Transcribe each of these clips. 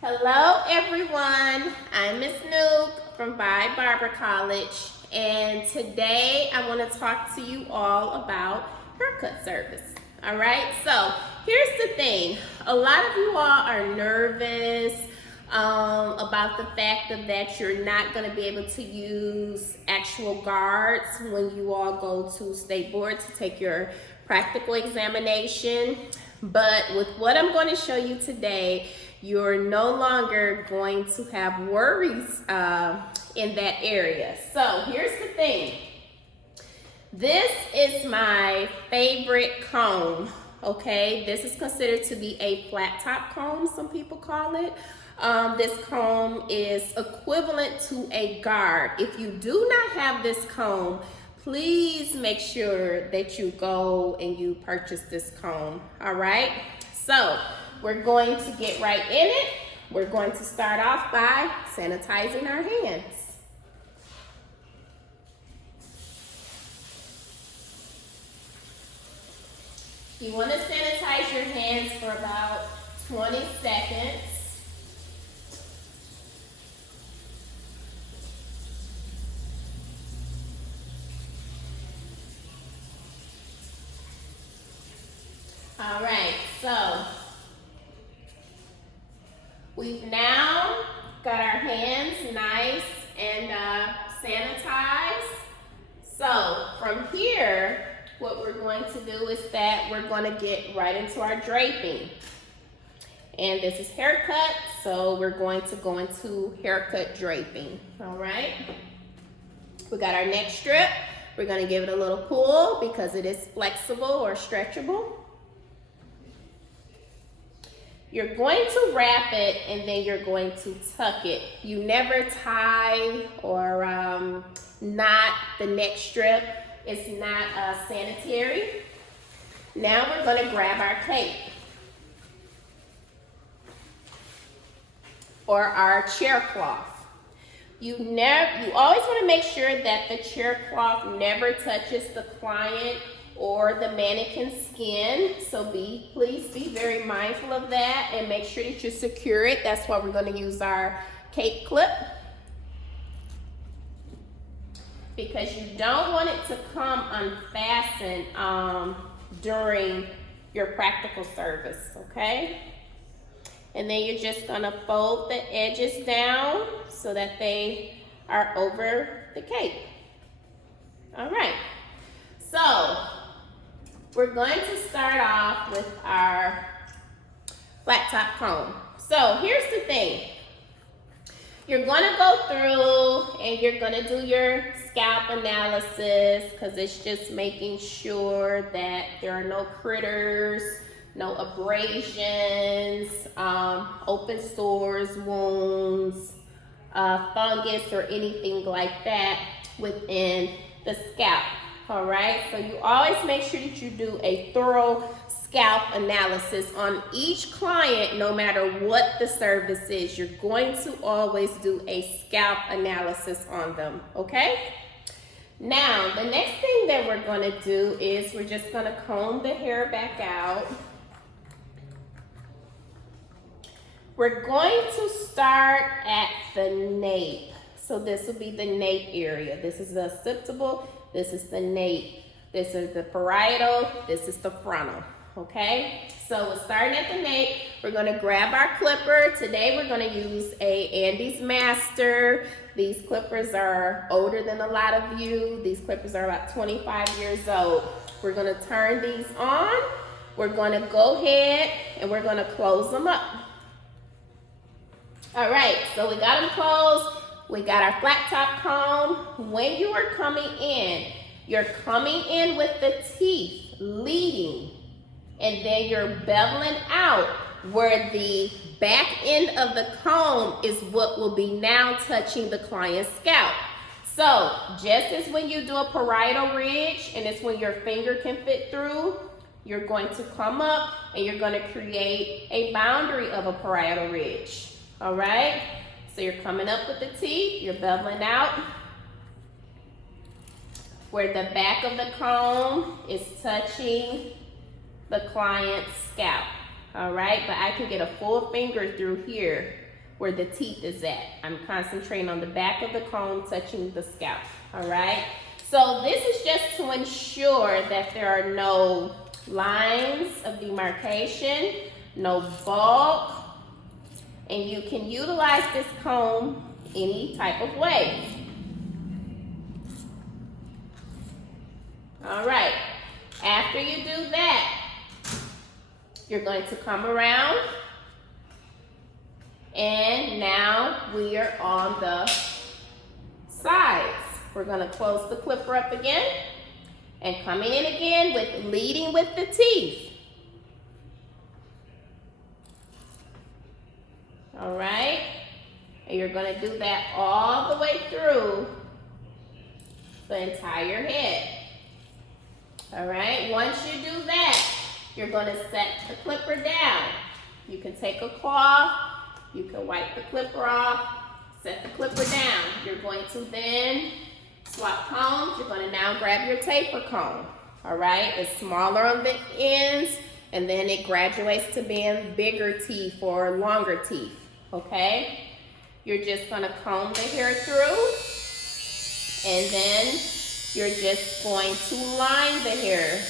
Hello everyone, I'm Miss Nuke from By Barber College, and today I want to talk to you all about haircut service. Alright, so here's the thing. A lot of you all are nervous about the fact that you're not going to be able to use actual guards when you all go to State Board to take your practical examination. But with what I'm going to show you today, you're no longer going to have worries in that area. So here's the thing. This is my favorite comb, okay? This is considered to be a flat top comb, some people call it. This comb is equivalent to a guard. If you do not have this comb, please make sure that you go and you purchase this comb, all right? So we're going to get right in it. We're going to start off by sanitizing our hands. You want to sanitize your hands for about 20 seconds. All right, so we've now got our hands nice and sanitized. So from here, what we're going to do is that we're going to get right into our draping. And this is haircut, so we're going to go into haircut draping, all right? We got our neck strip. We're going to give it a little pull because it is flexible or stretchable. You're going to wrap it and then you're going to tuck it. You never tie or knot the neck strip. It's not sanitary. Now we're going to grab our cape or our chair cloth. You always want to make sure that the chair cloth never touches the client or the mannequin skin. So please be very mindful of that and make sure that you secure it. That's why we're going to use our cape clip, because you don't want it to come unfastened during your practical service, okay? And then you're just gonna fold the edges down so that they are over the cape. All right, so we're going to start off with our flat top comb. So here's the thing. You're gonna go through and you're gonna do your scalp analysis because it's just making sure that there are no critters, no abrasions, open sores, wounds, fungus, or anything like that within the scalp, all right? So you always make sure that you do a thorough scalp analysis on each client, no matter what the service is. You're going to always do a scalp analysis on them, okay? Now, the next thing that we're going to do is we're just going to comb the hair back out. We're going to start at the nape. So this will be the nape area. This is the occipital, this is the nape, this is the parietal, this is the frontal. Okay, so we're starting at the nape. We're gonna grab our clipper. Today we're gonna use a Andes Master. These clippers are older than a lot of you. These clippers are about 25 years old. We're gonna turn these on. We're gonna go ahead and we're gonna close them up. All right, so we got them closed. We got our flat top comb. When you are coming in, you're coming in with the teeth leading, and then you're beveling out where the back end of the comb is what will be now touching the client's scalp. So just as when you do a parietal ridge, and it's when your finger can fit through, you're going to come up and you're going to create a boundary of a parietal ridge. All right? So you're coming up with the teeth, you're beveling out where the back of the comb is touching the client's scalp. All right, but I can get a full finger through here where the teeth is at. I'm concentrating on the back of the comb touching the scalp, all right? So this is just to ensure that there are no lines of demarcation, no bulk, and you can utilize this comb any type of way. All right, after you do that, you're going to come around, and now we are on the sides. We're gonna close the clipper up again, and coming in again with leading with the teeth. All right, and you're gonna do that all the way through the entire head. All right, once you do that, you're gonna set the clipper down. You can take a cloth, you can wipe the clipper off, set the clipper down. You're going to then swap combs. You're gonna now grab your taper comb. All right, it's smaller on the ends, and then it graduates to being bigger teeth or longer teeth, okay? You're just gonna comb the hair through, and then you're just going to line the hair.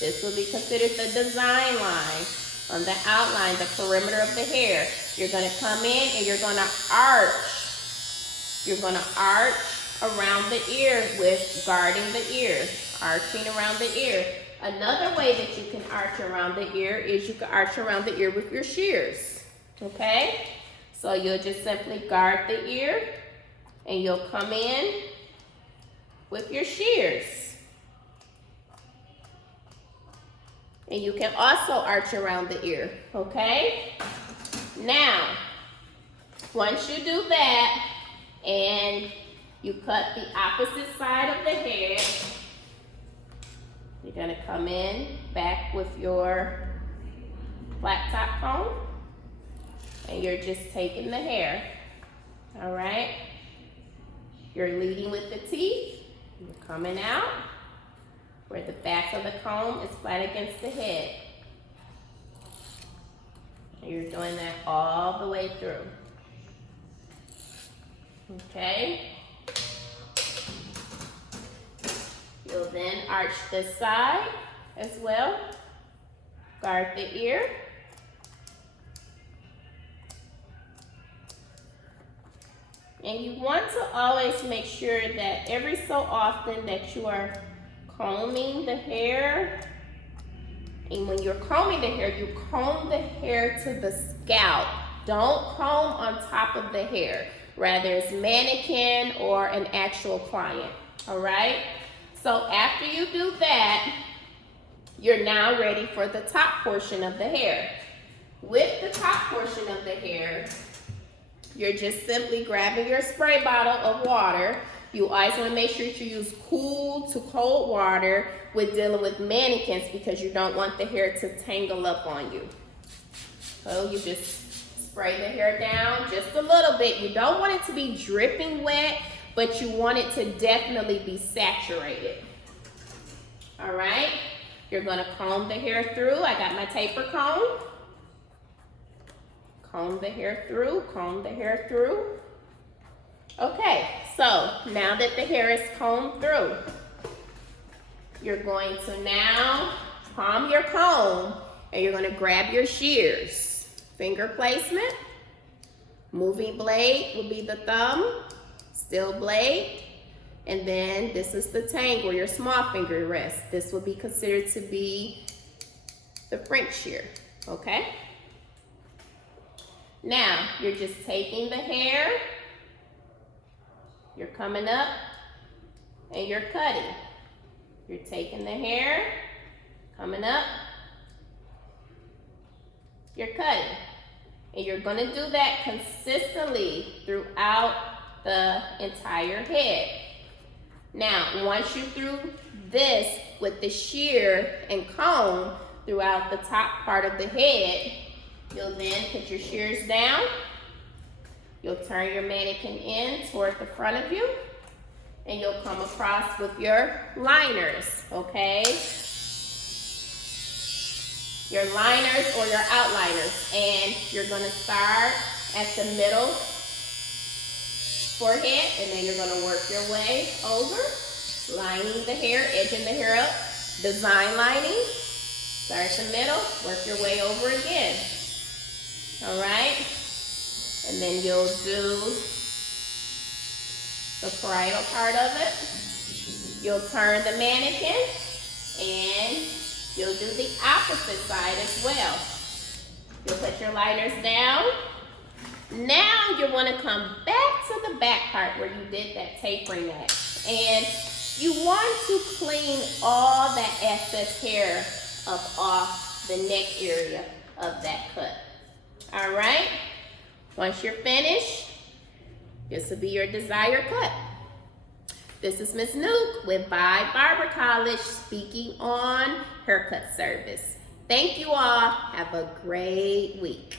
This will be considered the design line on the outline, the perimeter of the hair. You're gonna come in and you're gonna arch. You're gonna arch around the ear with guarding the ear, arching around the ear. Another way that you can arch around the ear is you can arch around the ear with your shears, okay? So you'll just simply guard the ear and you'll come in with your shears. And you can also arch around the ear, okay? Now, once you do that and you cut the opposite side of the head, you're gonna come in back with your flat top comb and you're just taking the hair, all right? You're leading with the teeth. You're coming out where the back of the comb is flat against the head. And you're doing that all the way through. Okay? You'll then arch this side as well. Guard the ear. And you want to always make sure that every so often that you are combing the hair. And when you're combing the hair, you comb the hair to the scalp. Don't comb on top of the hair. Rather, it's mannequin or an actual client, all right? So after you do that, you're now ready for the top portion of the hair. With the top portion of the hair, you're just simply grabbing your spray bottle of water. You always want to make sure that you use cool to cold water with dealing with mannequins because you don't want the hair to tangle up on you. So you just spray the hair down just a little bit. You don't want it to be dripping wet, but you want it to definitely be saturated. All right, you're gonna comb the hair through. I got my taper comb. Comb the hair through, comb the hair through. Okay, so now that the hair is combed through, you're going to now palm your comb and you're gonna grab your shears. Finger placement, moving blade will be the thumb, still blade, and then this is the tang where your small finger rests. This will be considered to be the French shear, okay? Now, you're just taking the hair, you're coming up, and you're cutting. You're taking the hair, coming up, you're cutting. And you're gonna do that consistently throughout the entire head. Now, once you're through this with the shear and comb throughout the top part of the head, you'll then put your shears down. You'll turn your mannequin in toward the front of you, and you'll come across with your liners, okay? your liners or your outliners. And you're gonna start at the middle forehead, and then you're gonna work your way over, lining the hair, edging the hair up, design lining. Start the middle, work your way over again. All right? And then you'll do the parietal part of it. You'll turn the mannequin, and you'll do the opposite side as well. You'll put your liners down. Now you want to come back to the back part where you did that tapering at. And you want to clean all that excess hair up off the neck area of that cut. All right? Once you're finished, this will be your desired cut. This is Ms. Nuke with By Barber College speaking on haircut service. Thank you all. Have a great week.